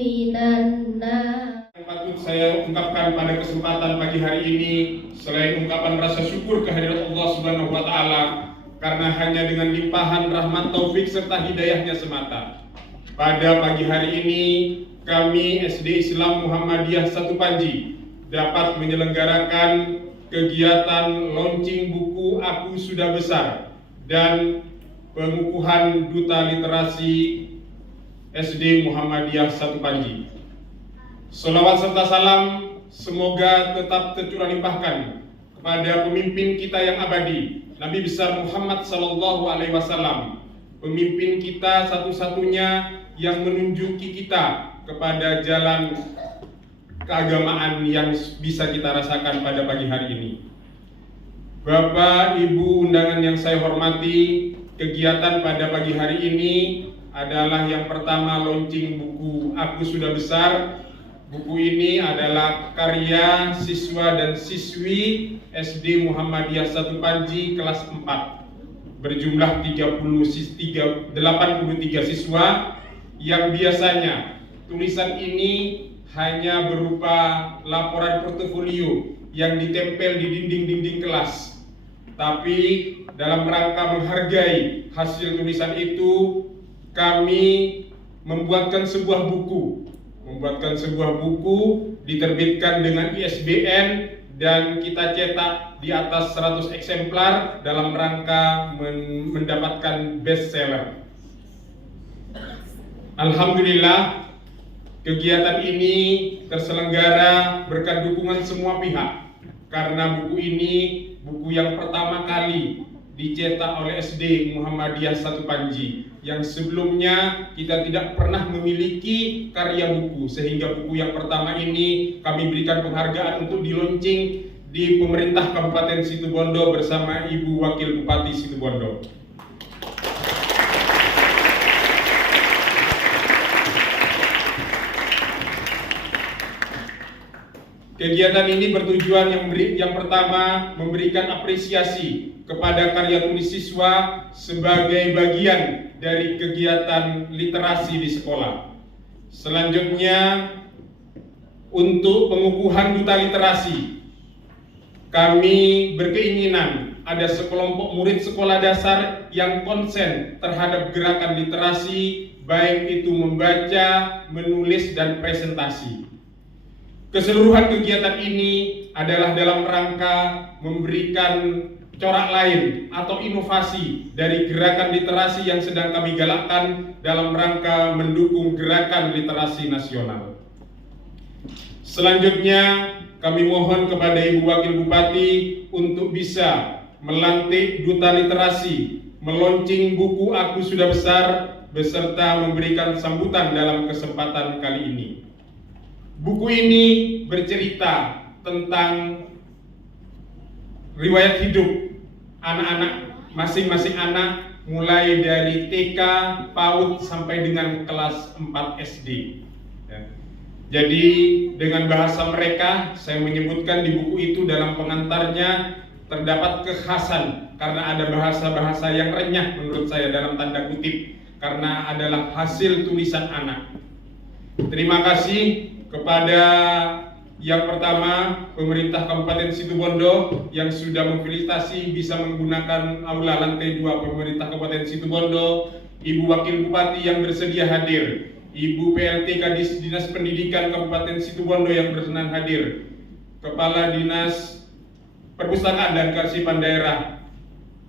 minan nar. Yang patut saya ungkapkan pada kesempatan pagi hari ini, selain ungkapan rasa syukur kehadirat Allah Subhanahu wa Ta'ala, karena hanya dengan limpahan rahmat taufik serta hidayahnya semata, pada pagi hari ini kami SD Islam Muhammadiyah 1 Panji dapat menyelenggarakan kegiatan launching buku Aku Sudah Besar dan pengukuhan Duta Literasi SD Muhammadiyah 1 Panji. Sholawat serta salam semoga tetap tercurah limpahkan kepada pemimpin kita yang abadi, Nabi besar Muhammad Sallallahu Alaihi Wasallam, pemimpin kita satu-satunya yang menunjuki kita kepada jalan keagamaan yang bisa kita rasakan pada pagi hari ini. Bapak, Ibu undangan yang saya hormati, kegiatan pada pagi hari ini adalah yang pertama launching buku Aku Sudah Besar. Buku ini adalah karya siswa dan siswi SD Muhammadiyah 1 Panji kelas 4 berjumlah 83 siswa yang biasanya tulisan ini hanya berupa laporan portofolio yang ditempel di dinding-dinding kelas. Tapi dalam rangka menghargai hasil tulisan itu, kami membuatkan sebuah buku diterbitkan dengan ISBN dan kita cetak di atas 100 eksemplar dalam rangka mendapatkan bestseller. Alhamdulillah, kegiatan ini terselenggara berkat dukungan semua pihak, karena buku ini buku yang pertama kali dicetak oleh SD Muhammadiyah 1 Panji, yang sebelumnya kita tidak pernah memiliki karya buku, sehingga buku yang pertama ini kami berikan penghargaan untuk di-launching di pemerintah Kabupaten Situbondo bersama Ibu Wakil Bupati Situbondo. Kegiatan ini bertujuan yang pertama memberikan apresiasi kepada karya tulis siswa sebagai bagian dari kegiatan literasi di sekolah. Selanjutnya, untuk pengukuhan duta literasi, kami berkeinginan ada sekelompok murid sekolah dasar yang konsen terhadap gerakan literasi, baik itu membaca, menulis, dan presentasi. Keseluruhan kegiatan ini adalah dalam rangka memberikan corak lain atau inovasi dari gerakan literasi yang sedang kami galakkan dalam rangka mendukung gerakan literasi nasional. Selanjutnya, kami mohon kepada Ibu Wakil Bupati untuk bisa melantik duta literasi, meluncing buku Aku Sudah Besar, beserta memberikan sambutan dalam kesempatan kali ini. Buku ini bercerita tentang riwayat hidup anak-anak, masing-masing anak, mulai dari TK, PAUD sampai dengan kelas 4 SD. Jadi dengan bahasa mereka, saya menyebutkan di buku itu dalam pengantarnya terdapat kekhasan, karena ada bahasa-bahasa yang renyah menurut saya dalam tanda kutip, karena adalah hasil tulisan anak. Terima kasih kepada yang pertama, pemerintah Kabupaten Situbondo yang sudah memfasilitasi bisa menggunakan aula lantai 2 pemerintah Kabupaten Situbondo, Ibu Wakil Bupati yang bersedia hadir, Ibu PLT Kadis Dinas Pendidikan Kabupaten Situbondo yang berkenan hadir, Kepala Dinas Perpustakaan dan Kearsipan Daerah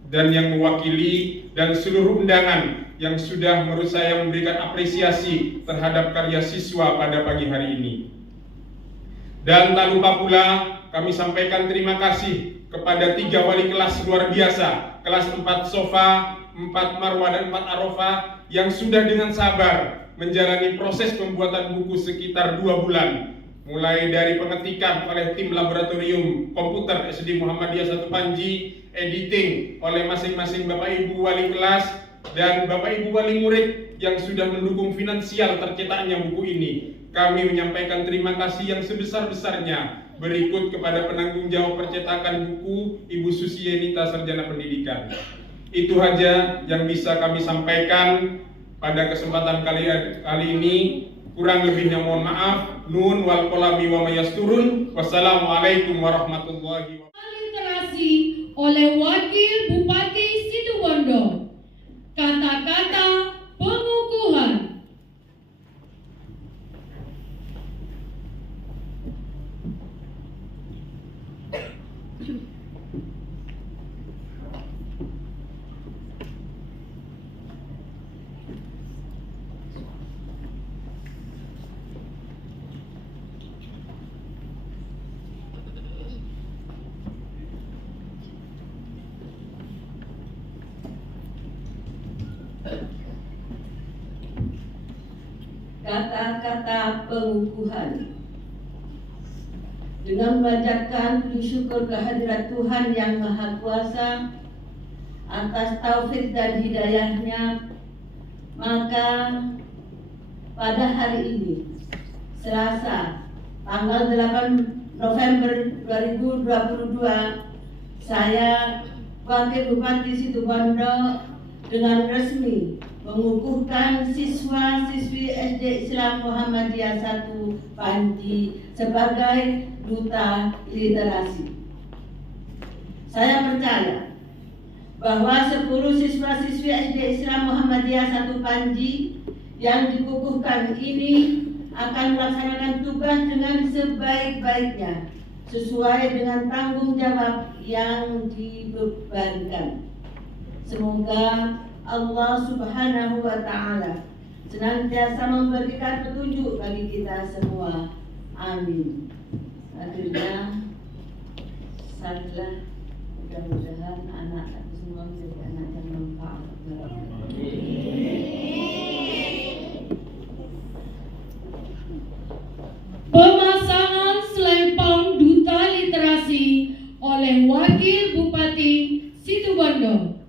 dan yang mewakili, dan seluruh undangan yang sudah menurut saya memberikan apresiasi terhadap karya siswa pada pagi hari ini. Dan tak lupa pula kami sampaikan terima kasih kepada 3 wali kelas luar biasa, kelas 4 Sofa, 4 Marwa, dan 4 Arofah, yang sudah dengan sabar menjalani proses pembuatan buku sekitar 2 bulan, mulai dari pengetikan oleh tim laboratorium komputer SD Muhammadiyah 1 Panji, editing oleh masing-masing Bapak Ibu wali kelas dan Bapak Ibu wali murid yang sudah mendukung finansial tercetaknya buku ini. Kami menyampaikan terima kasih yang sebesar-besarnya berikut kepada penanggung jawab percetakan buku, Ibu Susienita, Sarjana Pendidikan. Itu saja yang bisa kami sampaikan pada kesempatan kali ini. Kurang lebihnya mohon maaf. Nun wal qalami wa mayasturun. Wassalamualaikum warahmatullahi wabarakatuh. Literasi oleh Wakil Bupati Situbondo. Kata-kata pengukuhan. Kata-kata pengukuhan. Dengan memanjatkan puji syukur kehadirat Tuhan Yang Maha Kuasa atas taufik dan hidayahnya, maka pada hari ini, Selasa, tanggal 8 November 2022, saya Wakil Bupati Situbondo dengan resmi mengukuhkan siswa-siswi SD Islam Muhammadiyah 1 Panji sebagai Duta Literasi. Saya percaya bahwa 10 siswa-siswi SD Islam Muhammadiyah 1 Panji yang dikukuhkan ini akan melaksanakan tugas dengan sebaik-baiknya sesuai dengan tanggung jawab yang dibebankan. Semoga Allah Subhanahu wa Ta'ala senantiasa memberikan petunjuk bagi kita semua. Amin. Akhirnya, salah, mudah-mudahan anak aku semua menjadi anak yang manfaat. Pemasangan selempang Duta Literasi oleh Wakil Bupati Situbondo.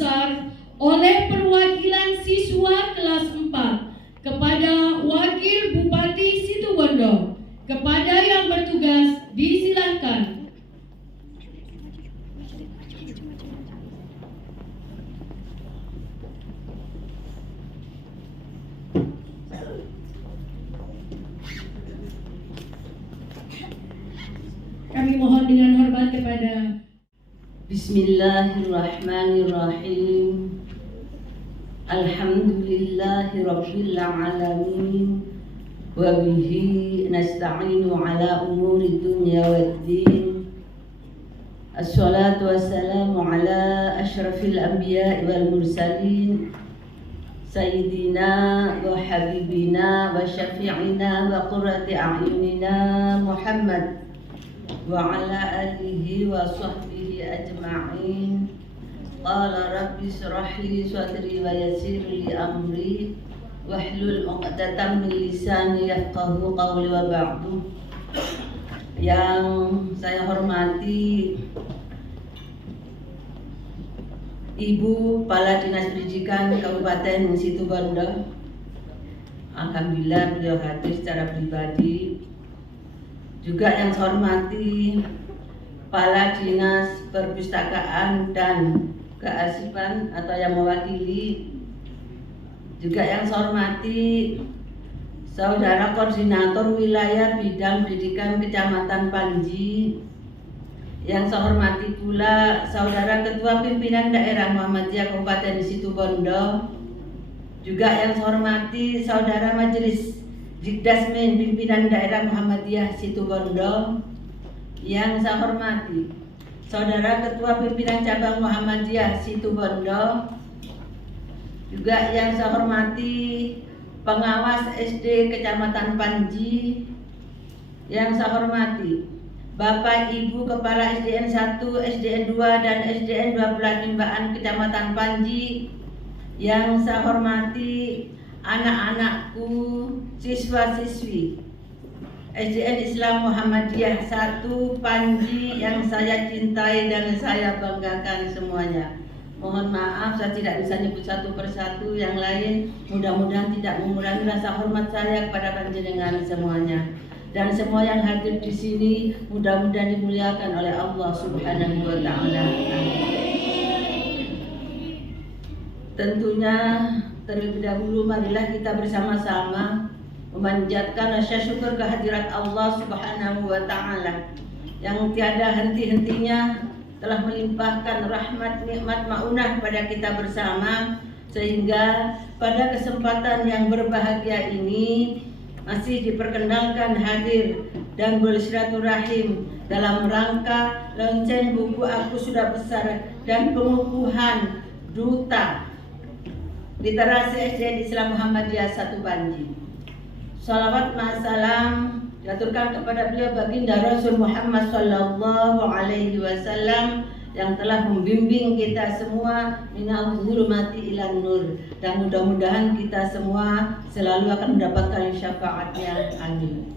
besar oleh perwakilan siswa kelas 4 kepada Wakil Bupati Situbondo. Kepada yang bertugas disilakan. Kami mohon dengan hormat kepada Bismillahirrahmanirrahim. Alhamdulillahirabbil alamin. Wa bihi nasta'inu ala umuri dunya waddin. Assalatu wassalamu ala asyrafil anbiya'i wal mursalin. Sayyidina wa habibina wa syafi'ina wa qurrati a'yunina Muhammad wa ala alihi wa sahbihi ajma'in. Qala rabbi shrah li sadri wa yassir li amri wahlul 'uqdatam min lisani yafqahu qawli wa ba'du. Yang saya hormati Ibu Kepala Dinas Pendidikan Kabupaten Situbondo, alhamdulillah beliau hadir secara pribadi. Juga yang saya hormati Kepala Dinas Perpustakaan dan Kearsipan atau yang mewakili. Juga yang saya hormati Saudara Koordinator Wilayah Bidang Pendidikan Kecamatan Panji. Yang saya hormati pula Saudara Ketua Pimpinan Daerah Muhammadiyah Kabupaten Situbondo. Juga yang saya hormati Saudara Majelis Dikdasmen Pimpinan Daerah Muhammadiyah Situbondo. Yang saya hormati Saudara Ketua Pimpinan Cabang Muhammadiyah Situbondo. Juga yang saya hormati Pengawas SD Kecamatan Panji. Yang saya hormati Bapak Ibu Kepala SDN 1, SDN 2 dan SDN 12 Limbaan Kecamatan Panji. Yang saya hormati anak-anakku, siswa-siswi SDN Islam Muhammadiyah 1 Panji yang saya cintai dan saya banggakan semuanya. Mohon maaf saya tidak bisa nyebut satu persatu yang lain. Mudah-mudahan tidak mengurangi rasa hormat saya kepada panjenengan semuanya. Dan semua yang hadir di sini mudah-mudahan dimuliakan oleh Allah Subhanahu wa taala. Tentunya terlebih dahulu marilah kita bersama-sama memanjatkan rasa syukur kehadirat Allah Subhanahu wa taala yang tiada henti-hentinya telah melimpahkan rahmat, nikmat, maunah pada kita bersama, sehingga pada kesempatan yang berbahagia ini masih diperkenalkan hadir dan bersilaturahim dalam rangka lonceng buku Aku Sudah Besar dan pengukuhan Duta Literasi SDN Islam Muhammadiyah 1 Panji. Salawat ma'asalam diaturkan kepada beliau baginda Rasul Muhammad sallallahu alaihi wasallam yang telah membimbing kita semua minal zulumati ilan nur, dan mudah-mudahan kita semua selalu akan mendapatkan syafaatnya. Amin.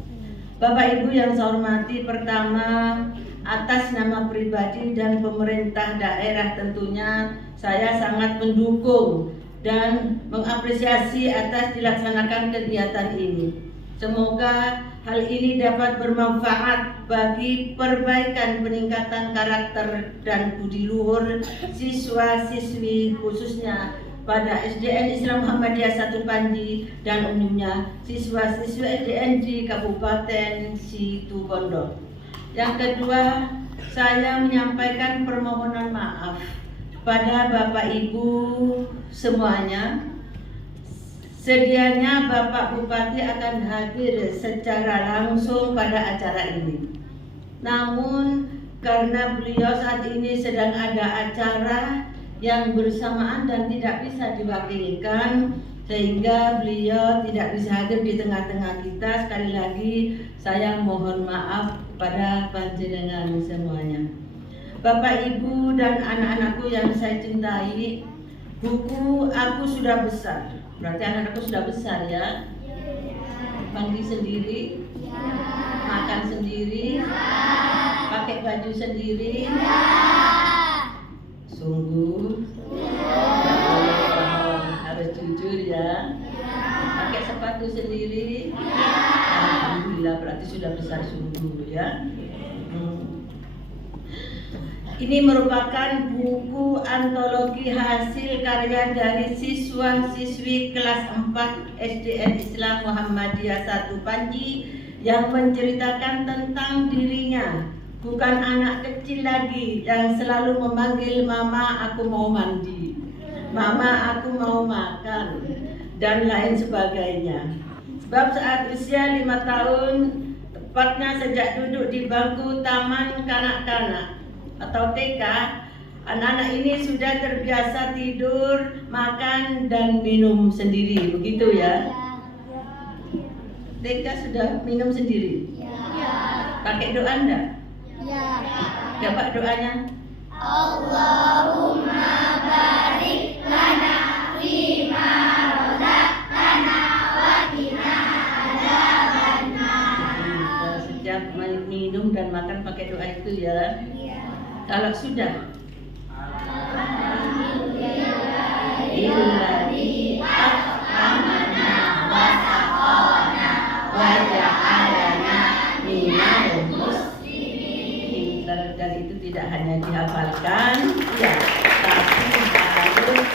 Bapak Ibu yang saya hormati, pertama atas nama pribadi dan pemerintah daerah tentunya saya sangat mendukung dan mengapresiasi atas dilaksanakan kegiatan ini. Semoga hal ini dapat bermanfaat bagi perbaikan peningkatan karakter dan budi luhur siswa-siswi, khususnya pada SDN Islam Muhammadiyah 1 Panji dan umumnya siswa-siswi SDN di Kabupaten Situbondo. Yang kedua, saya menyampaikan permohonan maaf pada Bapak Ibu semuanya. Sedianya Bapak Bupati akan hadir secara langsung pada acara ini. Namun karena beliau saat ini sedang ada acara yang bersamaan dan tidak bisa diwakilkan, sehingga beliau tidak bisa hadir di tengah-tengah kita. Sekali lagi saya mohon maaf kepada panjenengan semuanya. Bapak, Ibu, dan anak-anakku yang saya cintai, buku Aku Sudah Besar. Berarti anak-anakku sudah besar ya? Mandi sendiri? Makan sendiri? Pakai baju sendiri? Sungguh. Ya Allah, harus jujur ya. Pakai sepatu sendiri. Alhamdulillah, berarti sudah besar sungguh ya. Ini merupakan buku antologi hasil karya dari siswa-siswi kelas 4 SDN Islam Muhammadiyah 1 Panji yang menceritakan tentang dirinya. Bukan anak kecil lagi yang selalu memanggil mama aku mau mandi, mama aku mau makan, dan lain sebagainya. Sebab saat usia 5 tahun, tepatnya sejak duduk di bangku taman kanak-kanak atau TK, anak-anak ini sudah terbiasa tidur, makan, dan minum sendiri, begitu ya? TK sudah minum sendiri? Pakai doa enggak? Ya Pak, doanya? Allahumma barik lana fima razaqtana wa qina adzabannar. Setiap minum dan makan pakai doa itu ya. Kalau sudah, alhamdulillahilladzi at'amana wa saqana wa ja'alana minal muslimin. Dan itu tidak hanya dihafalkan, ya, tapi harus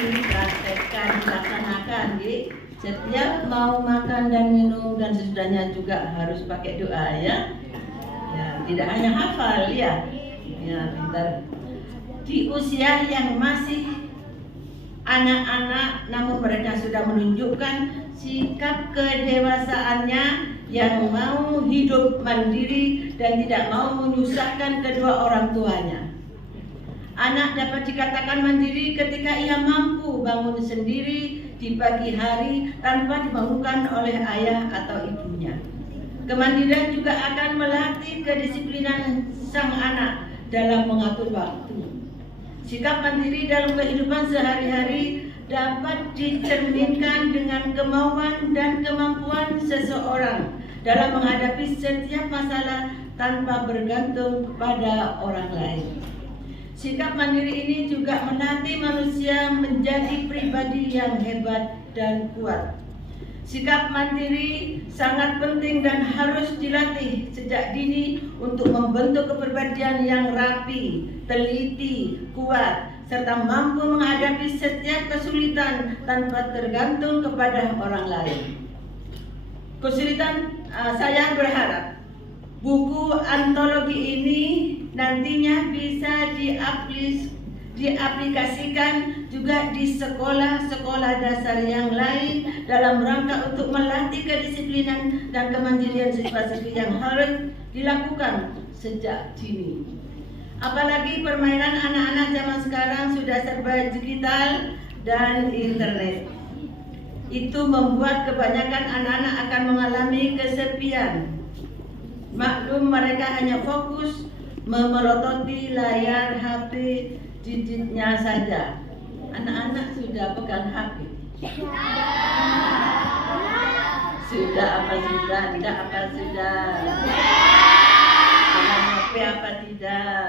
dipraktekkan, dilaksanakan. Setiap mau makan dan minum dan sesudahnya juga harus pakai doa ya. Ya, tidak hanya hafal ya. Ya, pintar. Di usia yang masih anak-anak, namun mereka sudah menunjukkan sikap kedewasaannya yang mau hidup mandiri dan tidak mau menyusahkan kedua orang tuanya. Anak dapat dikatakan mandiri ketika ia mampu bangun sendiri di pagi hari tanpa dibangunkan oleh ayah atau ibunya. Kemandirian juga akan melatih kedisiplinan sang anak dalam mengatur waktu. Sikap mandiri dalam kehidupan sehari-hari dapat dicerminkan dengan kemauan dan kemampuan seseorang dalam menghadapi setiap masalah tanpa bergantung pada orang lain. Sikap mandiri ini juga melatih manusia menjadi pribadi yang hebat dan kuat. Sikap mandiri sangat penting dan harus dilatih sejak dini untuk membentuk kepribadian yang rapi, teliti, kuat, serta mampu menghadapi setiap kesulitan tanpa tergantung kepada orang lain. Saya berharap buku antologi ini nantinya bisa diaplikasikan juga di sekolah-sekolah dasar yang lain dalam rangka untuk melatih kedisiplinan dan kemandirian siswa-siswi yang harus dilakukan sejak dini. Apalagi permainan anak-anak zaman sekarang sudah serba digital dan internet. Itu membuat kebanyakan anak-anak akan mengalami kesepian. Maklum mereka hanya fokus memerototi layar HP digitnya saja. Anak-anak sudah pegang HP. Sudah apa sudah? Tidak apa sudah? Pegang HP apa tidak?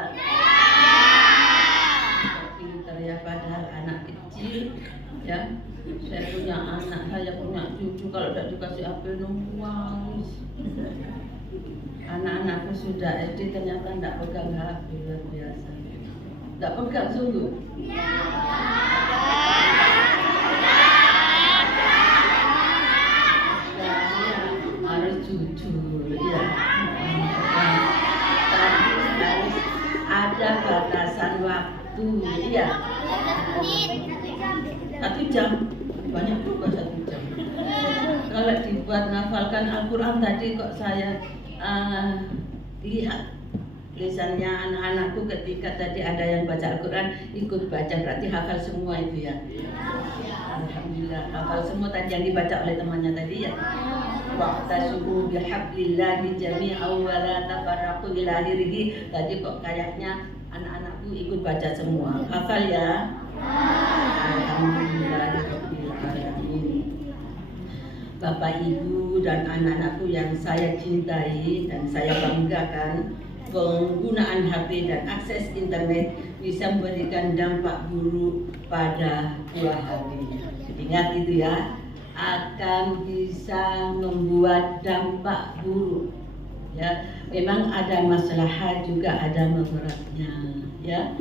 Pintar ya, padahal anak kecil ya. Saya punya anak, saya punya cucu, kalau tidak dikasih HP nangis. Anak-anakku sudah SD ternyata tidak pegang HP, luar biasa. Tidak pegang sungguh. Harus jujur, ya. Tapi harus ada batasan waktu, ya. 1 jam, banyak juga 1 jam. Kalau dibuat ngafalkan Al-Quran tadi kok saya lihat tulisannya anak-anakku ketika tadi ada yang baca Al-Quran ikut baca, berarti hafal semua itu ya. Alhamdulillah hafal semua tadi yang dibaca oleh temannya tadi ya. Wa'tasimu bihablillahi jami'an wa la tafarraqu ila akhirih. Tadi kok kayaknya anak-anakku ikut baca semua. Hafal ya. Alhamdulillahirabbil alamin. Bapak Ibu dan anak-anakku yang saya cintai dan saya banggakan, penggunaan HP dan akses internet bisa memberikan dampak buruk pada buah hatinya. Ingat itu ya, akan bisa membuat dampak buruk. Ya, memang ada maslahat juga ada mudaratnya. Ya,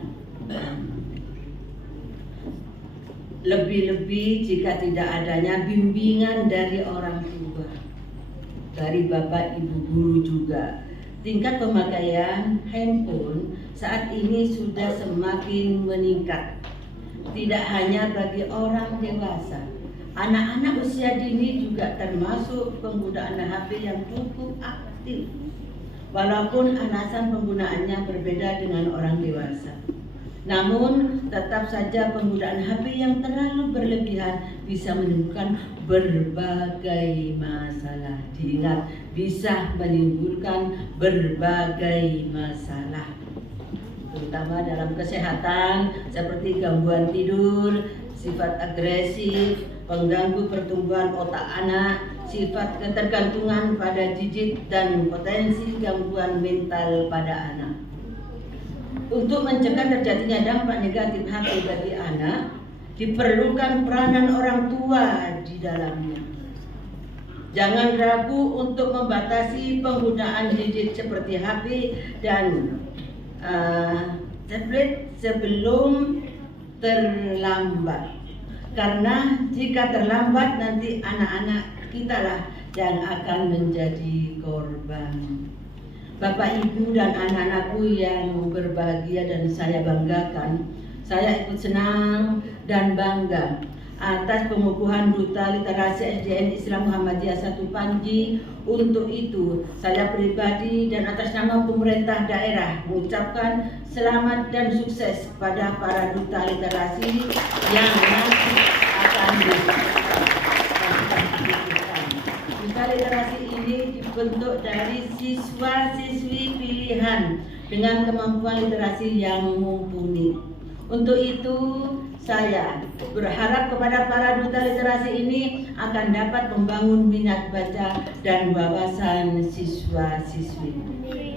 lebih-lebih jika tidak adanya bimbingan dari orang tua, dari bapak ibu guru juga. Tingkat pemakaian handphone saat ini sudah semakin meningkat. Tidak hanya bagi orang dewasa, anak-anak usia dini juga termasuk penggunaan HP yang cukup aktif. Walaupun alasan penggunaannya berbeda dengan orang dewasa. Namun tetap saja penggunaan HP yang terlalu berlebihan bisa menimbulkan berbagai masalah. Diingat, bisa menimbulkan berbagai masalah, terutama dalam kesehatan seperti gangguan tidur, sifat agresif, pengganggu pertumbuhan otak anak, sifat ketergantungan pada gadget, dan potensi gangguan mental pada anak. Untuk mencegah terjadinya dampak negatif HP bagi anak, diperlukan peranan orang tua di dalamnya. Jangan ragu untuk membatasi penggunaan gadget seperti HP dan tablet sebelum terlambat. Karena jika terlambat nanti anak-anak kita lah yang akan menjadi korban. Bapak, Ibu, dan anak-anakku yang berbahagia dan saya banggakan, saya ikut senang dan bangga atas pengukuhan Duta Literasi SDN Islam Muhammadiyah 1 Panji. Untuk itu, saya pribadi dan atas nama pemerintah daerah mengucapkan selamat dan sukses kepada para Duta Literasi yang nanti akan Duta Literasi ini dibentuk dari siswa-siswi pilihan dengan kemampuan literasi yang mumpuni. Untuk itu, saya berharap kepada para duta literasi ini akan dapat membangun minat baca dan wawasan siswa-siswi.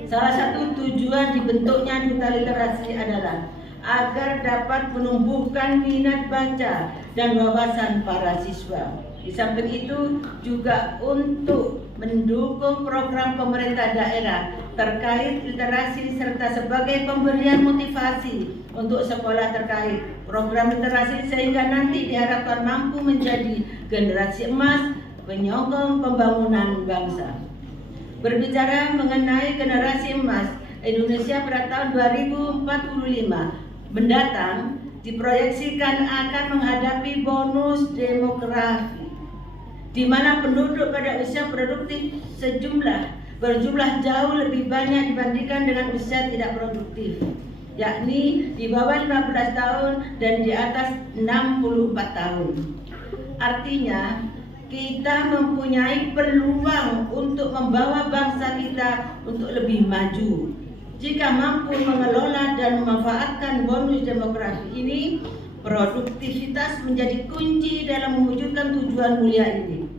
Salah satu tujuan dibentuknya duta literasi adalah agar dapat menumbuhkan minat baca dan wawasan para siswa. Di samping itu juga untuk mendukung program pemerintah daerah terkait literasi serta sebagai pemberian motivasi untuk sekolah terkait program literasi sehingga nanti diharapkan mampu menjadi generasi emas penyokong pembangunan bangsa. Berbicara mengenai generasi emas Indonesia pada tahun 2045 mendatang diproyeksikan akan menghadapi bonus demografi, di mana penduduk pada usia produktif berjumlah jauh lebih banyak dibandingkan dengan usia tidak produktif, yakni di bawah 15 tahun dan di atas 64 tahun. Artinya, kita mempunyai peluang untuk membawa bangsa kita untuk lebih maju. Jika mampu mengelola dan memanfaatkan bonus demografi ini, produktivitas menjadi kunci dalam mewujudkan tujuan mulia ini.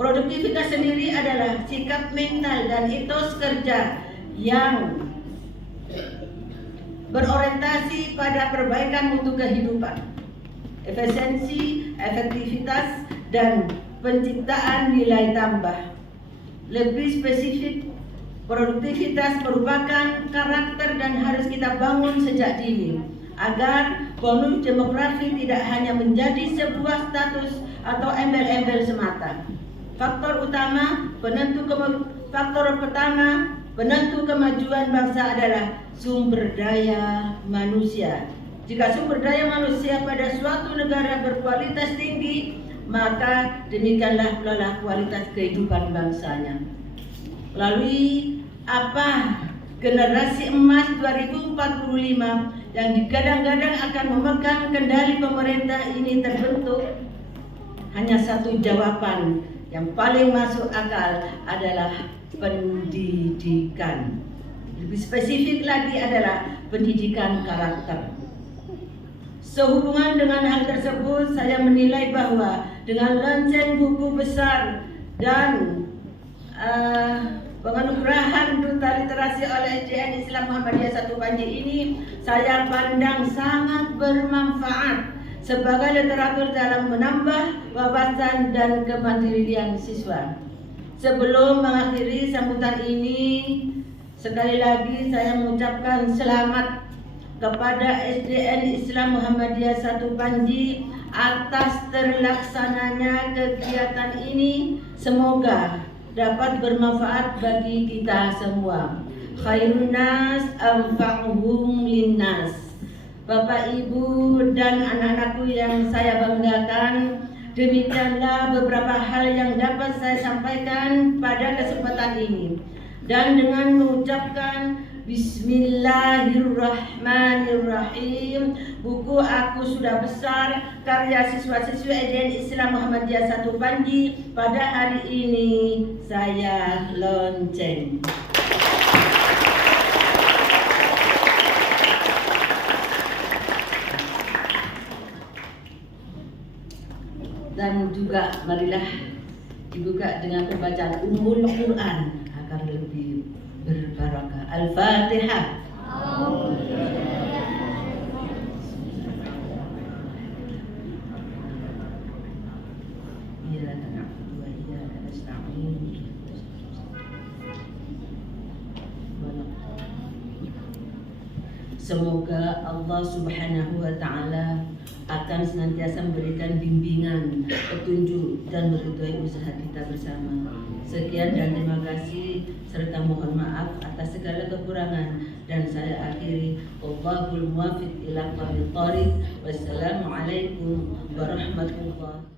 Produktivitas sendiri adalah sikap mental dan etos kerja yang berorientasi pada perbaikan mutu kehidupan, efisiensi, efektivitas, dan penciptaan nilai tambah. Lebih spesifik, produktivitas merupakan karakter dan harus kita bangun sejak dini agar bonus demografi tidak hanya menjadi sebuah status atau embel-embel semata. Faktor pertama penentu kemajuan bangsa adalah sumber daya manusia. Jika sumber daya manusia pada suatu negara berkualitas tinggi, maka demikianlah pula kualitas kehidupan bangsanya. Melalui generasi emas 2045 yang digadang-gadang akan memegang kendali pemerintah ini terbentuk, hanya satu jawaban yang paling masuk akal adalah pendidikan. Lebih spesifik lagi adalah pendidikan karakter. Sehubungan dengan hal tersebut, saya menilai bahwa dengan lonceng buku besar dan penganugerahan Duta Literasi diselenggarakan oleh SDN Islam Muhammadiyah 1 Panji ini saya pandang sangat bermanfaat sebagai literatur dalam menambah wawasan dan kemandirian siswa. Sebelum mengakhiri sambutan ini, sekali lagi saya mengucapkan selamat kepada SDN Islam Muhammadiyah 1 Panji atas terlaksananya kegiatan ini. Semoga dapat bermanfaat bagi kita semua. Khairun nas anfa'uhum linnas. Bapak, Ibu, dan anak-anakku yang saya banggakan, demikianlah beberapa hal yang dapat saya sampaikan pada kesempatan ini. Dan dengan mengucapkan Bismillahirrahmanirrahim, buku Aku Sudah Besar karya siswa-siswi SDN Islam Muhammadiyah 1 Panji pada hari ini saya lonceng. Dan juga marilah dibuka dengan pembacaan Ummul Quran agar lebih berbarakah. Al-Fatihah. Semoga Allah Subhanahu wa Ta'ala akan senantiasa memberikan bimbingan, petunjuk, dan meridhai usaha kita bersama. Sekian dan terima kasih serta mohon maaf atas segala kekurangan, dan saya akhiri wallahul muwaffiq ila aqwamit thoriq. Wassalamualaikum warahmatullahi wabarakatuh.